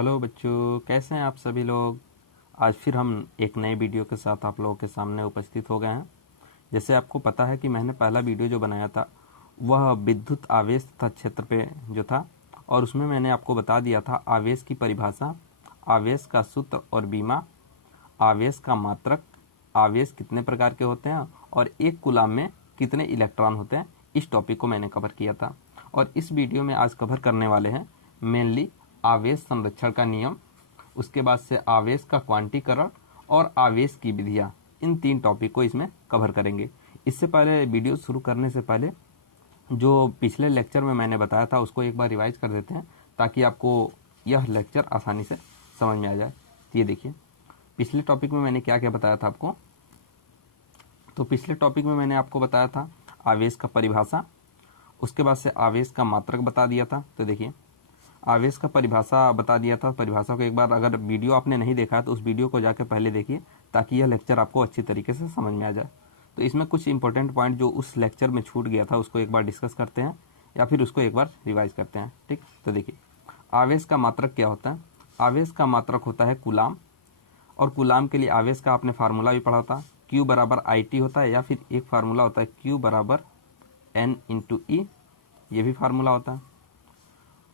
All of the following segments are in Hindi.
हेलो बच्चों, कैसे हैं आप सभी लोग। आज फिर हम एक नए वीडियो के साथ आप लोगों के सामने उपस्थित हो गए हैं। जैसे आपको पता है कि मैंने पहला वीडियो जो बनाया था वह विद्युत आवेश तथा क्षेत्र पे जो था, और उसमें मैंने आपको बता दिया था आवेश की परिभाषा, आवेश का सूत्र और बीमा, आवेश का मात्रक, आवेश कितने प्रकार के होते हैं और एक कूलाम में कितने इलेक्ट्रॉन होते हैं। इस टॉपिक को मैंने कवर किया था और इस वीडियो में आज कवर करने वाले हैं मेनली आवेश संरक्षण का नियम, उसके बाद से आवेश का क्वांटीकरण और आवेश की विधियाँ। इन तीन टॉपिक को इसमें कवर करेंगे। इससे पहले वीडियो शुरू करने से पहले जो पिछले लेक्चर में मैंने बताया था उसको एक बार रिवाइज कर देते हैं ताकि आपको यह लेक्चर आसानी से समझ में आ जाए। तो ये देखिए, पिछले टॉपिक में मैंने क्या क्या बताया था आपको। तो पिछले टॉपिक में मैंने आपको बताया था आवेश का परिभाषा, उसके बाद से आवेश का मात्रक बता दिया था। तो देखिए, आवेश का परिभाषा बता दिया था। परिभाषा को एक बार अगर वीडियो आपने नहीं देखा है तो उस वीडियो को जाकर पहले देखिए ताकि यह लेक्चर आपको अच्छी तरीके से समझ में आ जाए। तो इसमें कुछ इंपॉर्टेंट पॉइंट जो उस लेक्चर में छूट गया था उसको एक बार डिस्कस करते हैं या फिर उसको एक बार रिवाइज करते हैं। ठीक, तो देखिए, आवेश का मात्रक क्या होता है। आवेश का मात्रक होता है कूलाम, और कूलाम के लिए आवेश का आपने फार्मूला भी पढ़ा था, Q बराबर IT होता है, या फिर एक फार्मूला होता है Q बराबर N इंटू E, ये भी फार्मूला होता है।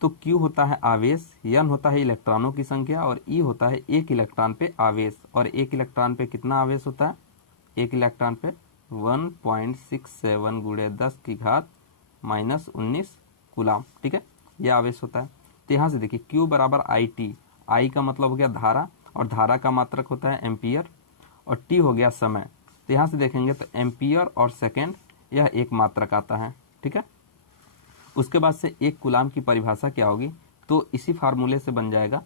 तो Q होता है आवेश, N होता है इलेक्ट्रॉनों की संख्या और E होता है एक इलेक्ट्रॉन पे आवेश। और एक इलेक्ट्रॉन पे कितना आवेश होता है, एक इलेक्ट्रॉन पे 1.67 गुणे 10 की घात -19 कूलाम। ठीक है, यह आवेश होता है। तो यहाँ से देखिए Q बराबर IT, I का मतलब हो गया धारा और धारा का मात्रक होता है एम्पियर, और T हो गया समय। तो यहाँ से देखेंगे तो एम्पियर और सेकेंड यह एक मात्रक आता है। ठीक है, उसके बाद से एक कूलाम की परिभाषा क्या होगी, तो इसी फार्मूले से बन जाएगा।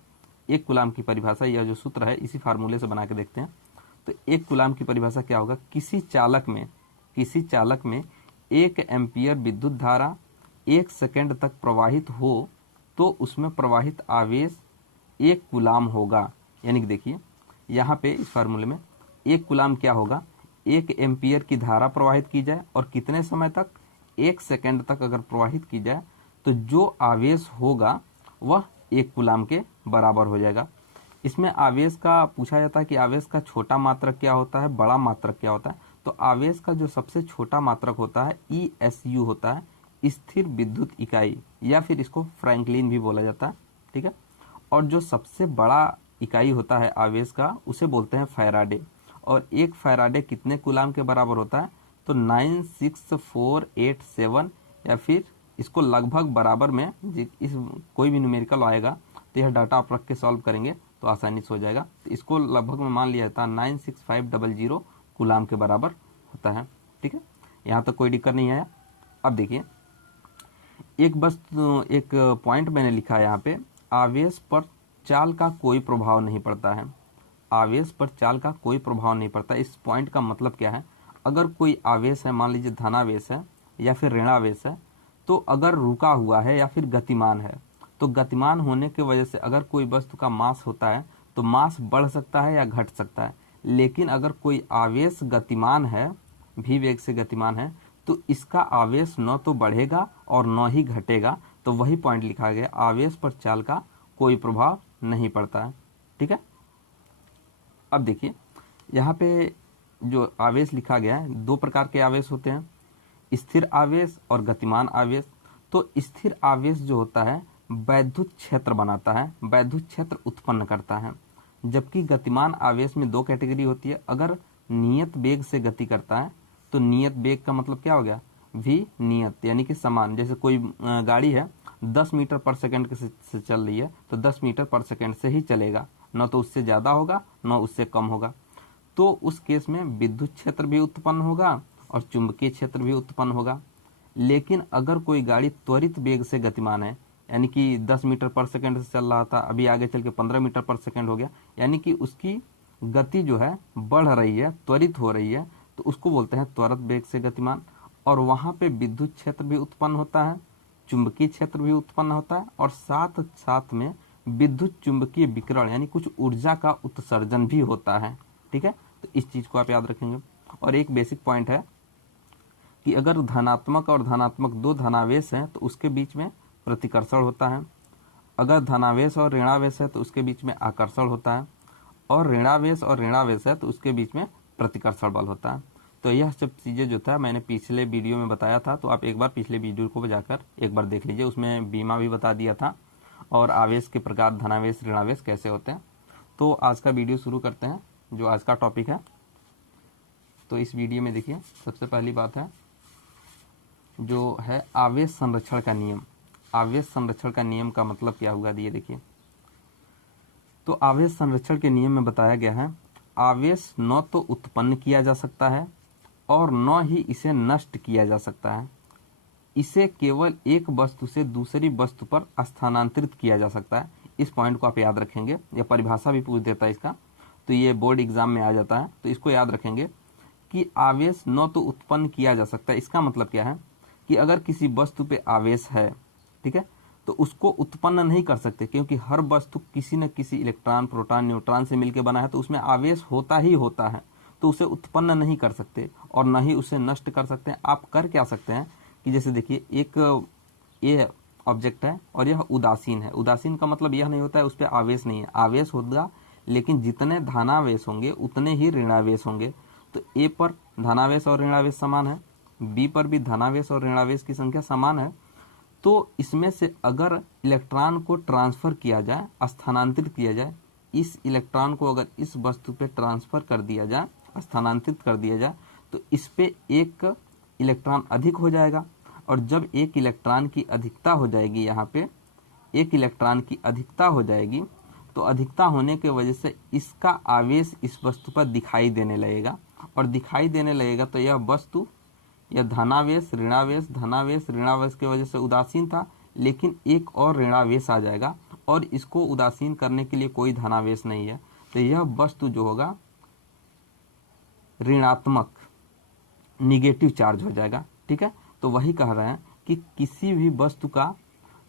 एक कूलाम की परिभाषा, यह जो सूत्र है इसी फार्मूले से बना के देखते हैं। तो एक कूलाम की परिभाषा क्या होगा, किसी चालक में 1 एम्पियर विद्युत धारा 1 सेकेंड तक प्रवाहित हो तो उसमें प्रवाहित आवेश 1 कूलाम होगा। यानी कि देखिए यहाँ पे इस फार्मूले में 1 कूलाम क्या होगा, 1 एम्पियर की धारा प्रवाहित की जाए और कितने समय तक, 1 सेकेंड तक अगर प्रवाहित की जाए तो जो आवेश होगा वह 1 कूलाम के बराबर हो जाएगा। इसमें आवेश का पूछा जाता है कि आवेश का छोटा मात्रक क्या होता है, बड़ा मात्रक क्या होता है। तो आवेश का जो सबसे छोटा मात्रक होता है ESU होता है, स्थिर विद्युत इकाई, या फिर इसको फ्रैंकलिन भी बोला जाता है। ठीक है, और जो सबसे बड़ा इकाई होता है आवेश का उसे बोलते हैं फैराडे। और एक फैराडे कितने कूलाम के बराबर होता है, तो 96487, या फिर इसको लगभग बराबर में इस कोई भी न्यूमेरिकल आएगा तो यह डाटा आप रख के सॉल्व करेंगे तो आसानी से हो जाएगा। तो इसको लगभग में मान लिया जाता है 96500 कूलाम के बराबर होता है। ठीक है, यहाँ तक कोई दिक्कत नहीं आया। अब देखिए, एक पॉइंट मैंने लिखा है यहाँ पे, आवेश पर चाल का कोई प्रभाव नहीं पड़ता है। आवेश पर चाल का कोई प्रभाव नहीं पड़ता। इस पॉइंट का मतलब क्या है, अगर कोई आवेश है, मान लीजिए धनावेश है या फिर ऋणावेश है, तो अगर रुका हुआ है या फिर गतिमान है, तो गतिमान होने की वजह से अगर कोई वस्तु का मास होता है तो मास बढ़ सकता है या घट सकता है। लेकिन अगर कोई आवेश गतिमान है, भी वेग से गतिमान है, तो इसका आवेश न तो बढ़ेगा और न ही घटेगा। तो वही पॉइंट लिखा गया, आवेश पर चाल का कोई प्रभाव नहीं पड़ता है। ठीक है, अब देखिए यहाँ पे जो आवेश लिखा गया है, 2 प्रकार के आवेश होते हैं, स्थिर आवेश और गतिमान आवेश। तो स्थिर आवेश जो होता है वैद्युत क्षेत्र बनाता है, वैद्युत क्षेत्र उत्पन्न करता है, जबकि गतिमान आवेश में 2 कैटेगरी होती है। अगर नियत वेग से गति करता है, तो नियत वेग का मतलब क्या हो गया, v नियत यानी कि समान। जैसे कोई गाड़ी है 10 मीटर पर सेकंड से चल रही है तो 10 मीटर पर सेकंड से ही चलेगा, न तो उससे ज़्यादा होगा न उससे कम होगा। तो उस केस में विद्युत क्षेत्र भी उत्पन्न होगा और चुंबकीय क्षेत्र भी उत्पन्न होगा। लेकिन अगर कोई गाड़ी त्वरित वेग से गतिमान है, यानी कि 10 मीटर पर सेकंड से चल रहा था, अभी आगे चल के 15 मीटर पर सेकंड हो गया, यानी कि उसकी गति जो है बढ़ रही है, त्वरित हो रही है, तो उसको बोलते हैं त्वरित वेग से गतिमान। और वहाँ पे विद्युत क्षेत्र भी उत्पन्न होता है, चुंबकीय क्षेत्र भी उत्पन्न होता है, और साथ साथ में विद्युत चुंबकीय विकिरण यानी कुछ ऊर्जा का उत्सर्जन भी होता है। ठीक है, तो इस चीज़ को आप याद रखेंगे। और एक बेसिक पॉइंट है कि अगर धनात्मक और धनात्मक 2 धनावेश हैं तो उसके बीच में प्रतिकर्षण होता है। अगर धनावेश और ऋणावेश है तो उसके बीच में आकर्षण होता है, और ऋणावेश और ऋणावेश है तो उसके बीच में प्रतिकर्षण बल होता है। तो यह सब चीज़ें जो था मैंने पिछले वीडियो में बताया था, तो आप एक बार पिछले वीडियो को जाकर एक बार देख लीजिए, उसमें बीमा भी बता दिया था और आवेश के प्रकार धनावेश ऋणावेश कैसे होते हैं। तो आज का वीडियो शुरू करते हैं, जो आज का टॉपिक है। तो इस वीडियो में देखिए, सबसे पहली बात है जो है आवेश संरक्षण का नियम। आवेश संरक्षण का नियम का मतलब क्या होगा, ये देखिए। तो आवेश संरक्षण के नियम में बताया गया है, आवेश न तो उत्पन्न किया जा सकता है और न ही इसे नष्ट किया जा सकता है। इसे केवल एक वस्तु से दूसरी वस्तु पर स्थानांतरित किया जा सकता है। इस पॉइंट को आप याद रखेंगे, या परिभाषा भी पूछ देता है इसका, तो ये बोर्ड एग्जाम में आ जाता है, तो इसको याद रखेंगे कि आवेश न तो उत्पन्न किया जा सकता है। इसका मतलब क्या है कि अगर किसी वस्तु पे आवेश है, ठीक है, तो उसको उत्पन्न नहीं कर सकते, क्योंकि हर वस्तु किसी न किसी इलेक्ट्रॉन, प्रोटॉन, न्यूट्रॉन से मिलकर बना है, तो उसमें आवेश होता ही होता है। तो उसे उत्पन्न नहीं कर सकते और न ही उसे नष्ट कर सकते हैं। आप कर क्या सकते हैं कि जैसे देखिए, एक ये ऑब्जेक्ट है और यह उदासीन है। उदासीन का मतलब यह नहीं होता है उस पर आवेश नहीं है, आवेश होगा, लेकिन जितने धनावेश होंगे उतने ही ऋणावेश होंगे। तो ए पर धनावेश और ऋणावेश समान है, बी पर भी धनावेश और ऋणावेश की संख्या समान है। तो इसमें से अगर इलेक्ट्रॉन को ट्रांसफर किया जाए, स्थानांतरित किया जाए, इस इलेक्ट्रॉन को अगर इस वस्तु पे ट्रांसफर कर दिया जाए, स्थानांतरित कर दिया जाए, तो इस पे एक इलेक्ट्रॉन अधिक हो जाएगा। और जब एक इलेक्ट्रॉन की अधिकता हो जाएगी, यहाँ पे एक इलेक्ट्रॉन की अधिकता हो जाएगी, तो अधिकता होने के वजह से इसका आवेश इस वस्तु पर दिखाई देने लगेगा, और दिखाई देने लगेगा तो यह वस्तु, यह धनावेश ऋणावेश की वजह से उदासीन था, लेकिन एक और ऋणावेश आ जाएगा और इसको उदासीन करने के लिए कोई धनावेश नहीं है, तो यह वस्तु जो होगा ऋणात्मक, निगेटिव चार्ज हो जाएगा। ठीक है, तो वही कह रहे हैं कि किसी भी वस्तु का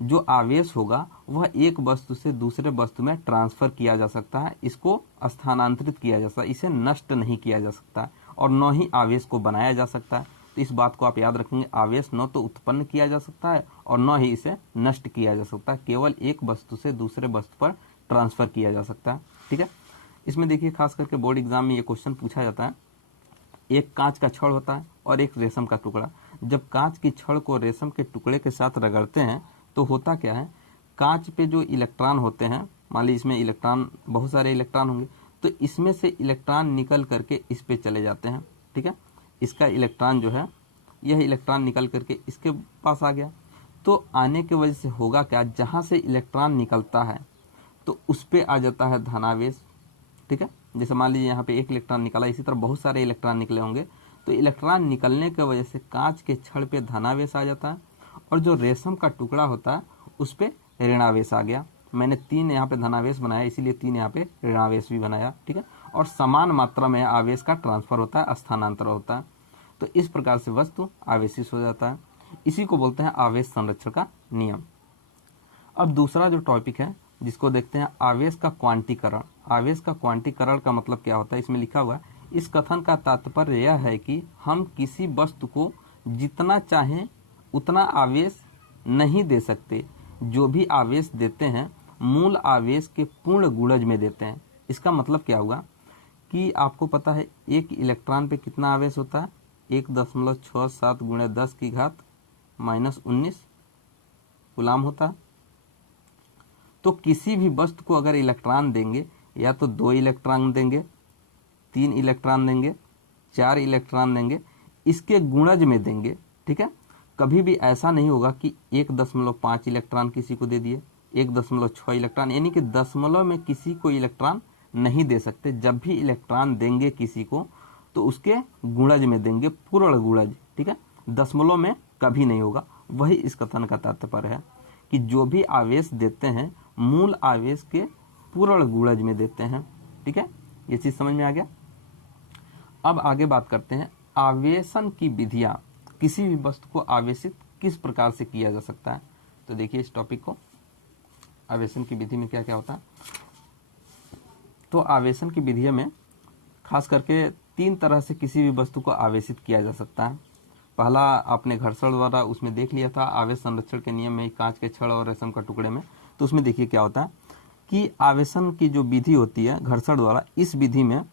जो आवेश होगा वह एक वस्तु से दूसरे वस्तु में ट्रांसफर किया जा सकता है, इसको स्थानांतरित किया जा सकता है, इसे नष्ट नहीं किया जा सकता है, और न ही आवेश को बनाया जा सकता है। तो इस बात को आप याद रखेंगे, आवेश न तो उत्पन्न किया जा सकता है और न ही इसे नष्ट किया जा सकता है, केवल एक वस्तु से दूसरे वस्तु पर ट्रांसफर किया जा सकता है। ठीक है, इसमें देखिए खास करके बोर्ड एग्जाम में ये क्वेश्चन पूछा जाता है, एक कांच का छड़ होता है और एक रेशम का टुकड़ा। जब कांच की छड़ को रेशम के टुकड़े के साथ रगड़ते हैं तो होता क्या है, कांच पे जो इलेक्ट्रॉन होते हैं, मान लीजिए इसमें इलेक्ट्रॉन, बहुत सारे इलेक्ट्रॉन होंगे, तो इसमें से इलेक्ट्रॉन निकल करके इस पे चले जाते हैं। ठीक है, इसका इलेक्ट्रॉन जो है, यह इलेक्ट्रॉन निकल करके इसके पास आ गया। तो आने की वजह से होगा क्या, जहाँ से इलेक्ट्रॉन निकलता है तो उस पर आ जाता है धनावेश। ठीक है, जैसे मान लीजिए यहाँ पे एक इलेक्ट्रॉन निकला, इसी तरह बहुत सारे इलेक्ट्रॉन निकले होंगे, तो इलेक्ट्रॉन निकलने की वजह से कांच के छड़ पे धनावेश आ जाता है, और जो रेशम का टुकड़ा होता है उस पे ऋणावेश आ गया। मैंने 3 यहाँ पे धनावेश बनाया, इसीलिए 3 यहाँ पे ऋणावेश भी बनाया। ठीक है, और समान मात्रा में आवेश का ट्रांसफर होता है, स्थानांतरण होता है। तो इस प्रकार से वस्तु आवेशित हो जाता है, इसी को बोलते हैं आवेश संरक्षण का नियम। अब दूसरा जो टॉपिक है जिसको देखते हैं, आवेश का क्वांटीकरण। आवेश का क्वांटीकरण का मतलब क्या होता है, इसमें लिखा हुआ है, इस कथन का तात्पर्य यह है कि हम किसी वस्तु को जितना चाहें उतना आवेश नहीं दे सकते, जो भी आवेश देते हैं मूल आवेश के पूर्ण गुणज में देते हैं। इसका मतलब क्या हुआ कि आपको पता है एक इलेक्ट्रॉन पे कितना आवेश होता है, 1.67 गुणे 10 की घात -19 कूलाम होता है। तो किसी भी वस्तु को अगर इलेक्ट्रॉन देंगे, या तो 2 इलेक्ट्रॉन देंगे, 3 इलेक्ट्रॉन देंगे, 4 इलेक्ट्रॉन देंगे, इसके गुणज में देंगे। ठीक है, कभी भी ऐसा नहीं होगा कि 1.5 इलेक्ट्रॉन किसी को दे दिए, 1.6 इलेक्ट्रॉन, यानी कि दशमलव में किसी को इलेक्ट्रॉन नहीं दे सकते। जब भी इलेक्ट्रॉन देंगे किसी को तो उसके गुणज में देंगे, पूर्ण गुणज। ठीक है, दशमलव में कभी नहीं होगा। वही इस कथन का तात्पर्य है कि जो भी आवेश देते हैं मूल आवेश के पूर्ण गुणज में देते हैं। ठीक है, ये चीज समझ में आ गया। अब आगे बात करते हैं आवेशन की विधियां। किसी भी वस्तु को आवेशित किस प्रकार से किया जा सकता है, तो देखिए इस टॉपिक को, आवेशन की विधि में क्या क्या होता है। तो आवेशन की विधियों में खास करके 3 तरह से किसी भी वस्तु को आवेशित किया जा सकता है। पहला आपने घर्षण द्वारा उसमें देख लिया था, आवेश संरक्षण के नियम में कांच के छड़ और रेशम का टुकड़े में। तो तो उसमें देखिए क्या होता है कि आवेशन की जो विधि होती है घर्षण द्वारा, इस विधि में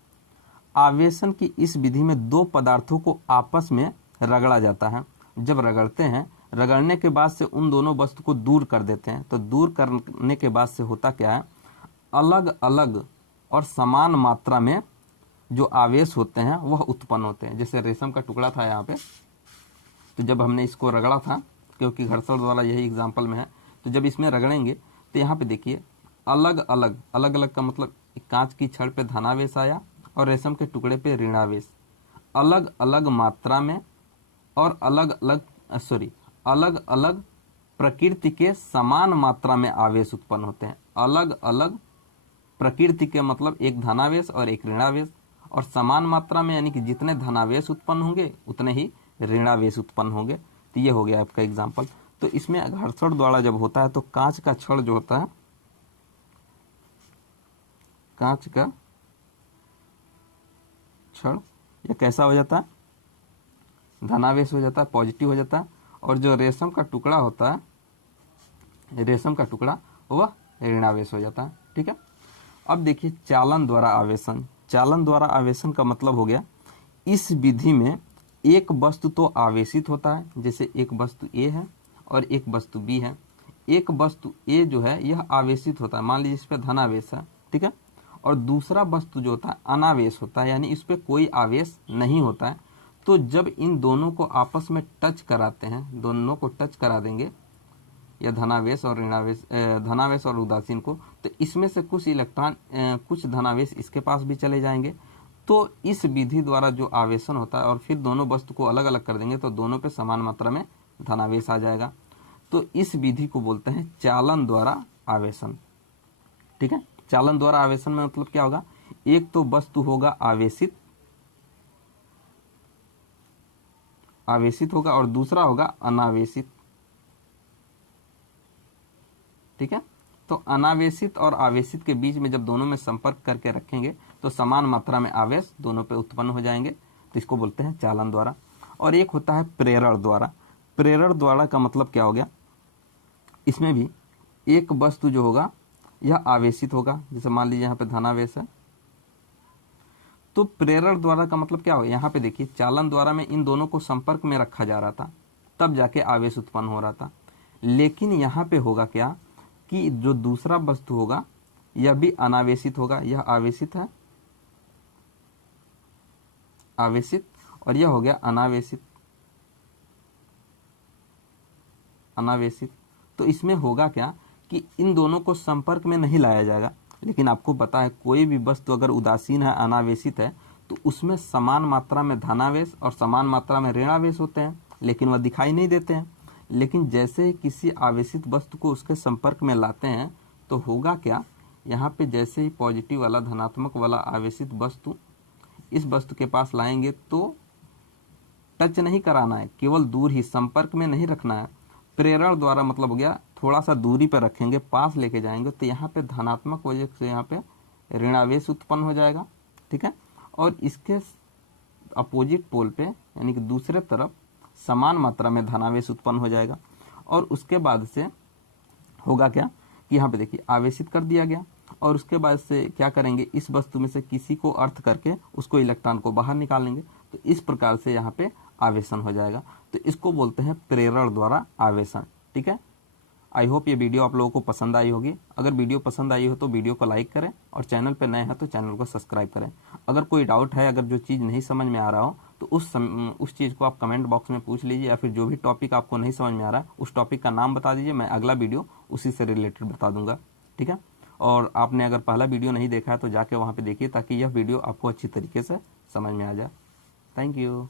आवेशन की इस विधि में दो पदार्थों को आपस में रगड़ा जाता है। जब रगड़ते हैं, रगड़ने के बाद से उन दोनों वस्तु को दूर कर देते हैं। तो दूर करने के बाद से होता क्या है, अलग अलग और समान मात्रा में जो आवेश होते हैं वह उत्पन्न होते हैं। जैसे रेशम का टुकड़ा था यहाँ पे, तो जब हमने इसको रगड़ा था, क्योंकि घर्षण द्वारा यही एग्जाम्पल में है, तो जब इसमें रगड़ेंगे तो यहाँ पे देखिए अलग अलग का मतलब कांच की छड़ पे धनावेश आया और रेशम के टुकड़े पे ऋणावेश। अलग अलग मात्रा में और अलग अलग प्रकृति के समान मात्रा में आवेश उत्पन्न होते हैं। अलग अलग प्रकृति के मतलब एक धनावेश और एक ऋणावेश, और समान मात्रा में यानी कि जितने धनावेश उत्पन्न होंगे उतने ही ऋणावेश उत्पन्न होंगे। तो ये हो गया आपका एग्जाम्पल। तो इसमें घर्षण द्वारा जब होता है तो कांच का छड़ जो होता है, कांच का छड़ यह कैसा हो जाता है, धनावेश हो जाता है, पॉजिटिव हो जाता है। और जो रेशम का टुकड़ा होता है, रेशम का टुकड़ा, वह ऋणावेश हो जाता है। ठीक है। अब देखिए चालन द्वारा आवेशन। चालन द्वारा आवेशन का मतलब हो गया, इस विधि में एक वस्तु तो आवेशित होता है, जैसे एक वस्तु ए है और एक वस्तु बी है। एक वस्तु ए जो है यह आवेशित होता है, मान लीजिए इस पर धनावेश है, ठीक है, और दूसरा वस्तु जो होता है अनावेश होता है, यानी इस पर कोई आवेश नहीं होता है। तो जब इन दोनों को आपस में टच कराते हैं, दोनों को टच करा देंगे, या धनावेश और ऋणावेश, धनावेश और उदासीन को, तो इसमें से कुछ इलेक्ट्रॉन, कुछ धनावेश इसके पास भी चले जाएंगे। तो इस विधि द्वारा जो आवेशन होता है, और फिर दोनों वस्तु को अलग अलग कर देंगे तो दोनों पे समान मात्रा में धनावेश आ जाएगा। तो इस विधि को बोलते हैं चालन द्वारा आवेशन। ठीक है। चालन द्वारा आवेशन में मतलब क्या होगा, एक तो वस्तु होगा आवेशित होगा और दूसरा होगा अनावेशित। ठीक है। तो अनावेशित और आवेशित के बीच में जब दोनों में संपर्क करके रखेंगे तो समान मात्रा में आवेश दोनों पे उत्पन्न हो जाएंगे, तो इसको बोलते हैं चालन द्वारा। और एक होता है प्रेरण द्वारा। प्रेरण द्वारा का मतलब क्या हो गया, इसमें भी एक वस्तु जो होगा यह आवेशित होगा, जैसे मान लीजिए यहाँ पे धनावेश है। तो प्रेरण द्वारा का मतलब क्या होगा, यहाँ पे देखिए चालन द्वारा में इन दोनों को संपर्क में रखा जा रहा था, तब जाके आवेश उत्पन्न हो रहा था। लेकिन यहाँ पे होगा क्या कि जो दूसरा वस्तु होगा यह भी अनावेशित होगा। यह आवेशित है, आवेशित, और यह हो गया अनावेशित, अनावेशित। तो इसमें होगा क्या कि इन दोनों को संपर्क में नहीं लाया जाएगा। लेकिन आपको पता है कोई भी वस्तु अगर उदासीन है, अनावेशित है, तो उसमें समान मात्रा में धनावेश और समान मात्रा में ऋणावेश होते हैं, लेकिन वह दिखाई नहीं देते हैं। लेकिन जैसे ही किसी आवेशित वस्तु को उसके संपर्क में लाते हैं तो होगा क्या, यहाँ पे जैसे ही पॉजिटिव वाला, धनात्मक वाला आवेशित वस्तु इस वस्तु के पास लाएंगे तो टच नहीं कराना है, केवल दूर ही, संपर्क में नहीं रखना है। प्रेरण द्वारा मतलब हो गया थोड़ा सा दूरी पर रखेंगे, पास लेके जाएंगे, तो यहाँ पे धनात्मक वजह से यहाँ पे ऋणावेश उत्पन्न हो जाएगा। ठीक है। और इसके अपोजिट पोल पे यानी कि दूसरे तरफ समान मात्रा में धनावेश उत्पन्न हो जाएगा। और उसके बाद से होगा क्या कि यहाँ पे देखिए आवेशित कर दिया गया, और उसके बाद से क्या करेंगे, इस वस्तु में से किसी को अर्थ करके उसको इलेक्ट्रॉन को बाहर निकालेंगे, तो इस प्रकार से यहाँ पे आवेशन हो जाएगा। तो इसको बोलते हैं प्रेरण द्वारा आवेशन। ठीक है। आई होप ये वीडियो आप लोगों को पसंद आई होगी। अगर वीडियो पसंद आई हो तो वीडियो को लाइक करें, और चैनल पर नए हैं तो चैनल को सब्सक्राइब करें। अगर कोई डाउट है, अगर जो चीज़ नहीं समझ में आ रहा हो तो उस चीज़ को आप कमेंट बॉक्स में पूछ लीजिए, या फिर जो भी टॉपिक आपको नहीं समझ में आ रहा है उस टॉपिक का नाम बता दीजिए, मैं अगला वीडियो उसी से रिलेटेड बता दूंगा। ठीक है। और आपने अगर पहला वीडियो नहीं देखा है तो जाके वहाँ पे देखिए, ताकि यह वीडियो आपको अच्छी तरीके से समझ में आ जाए। Thank you.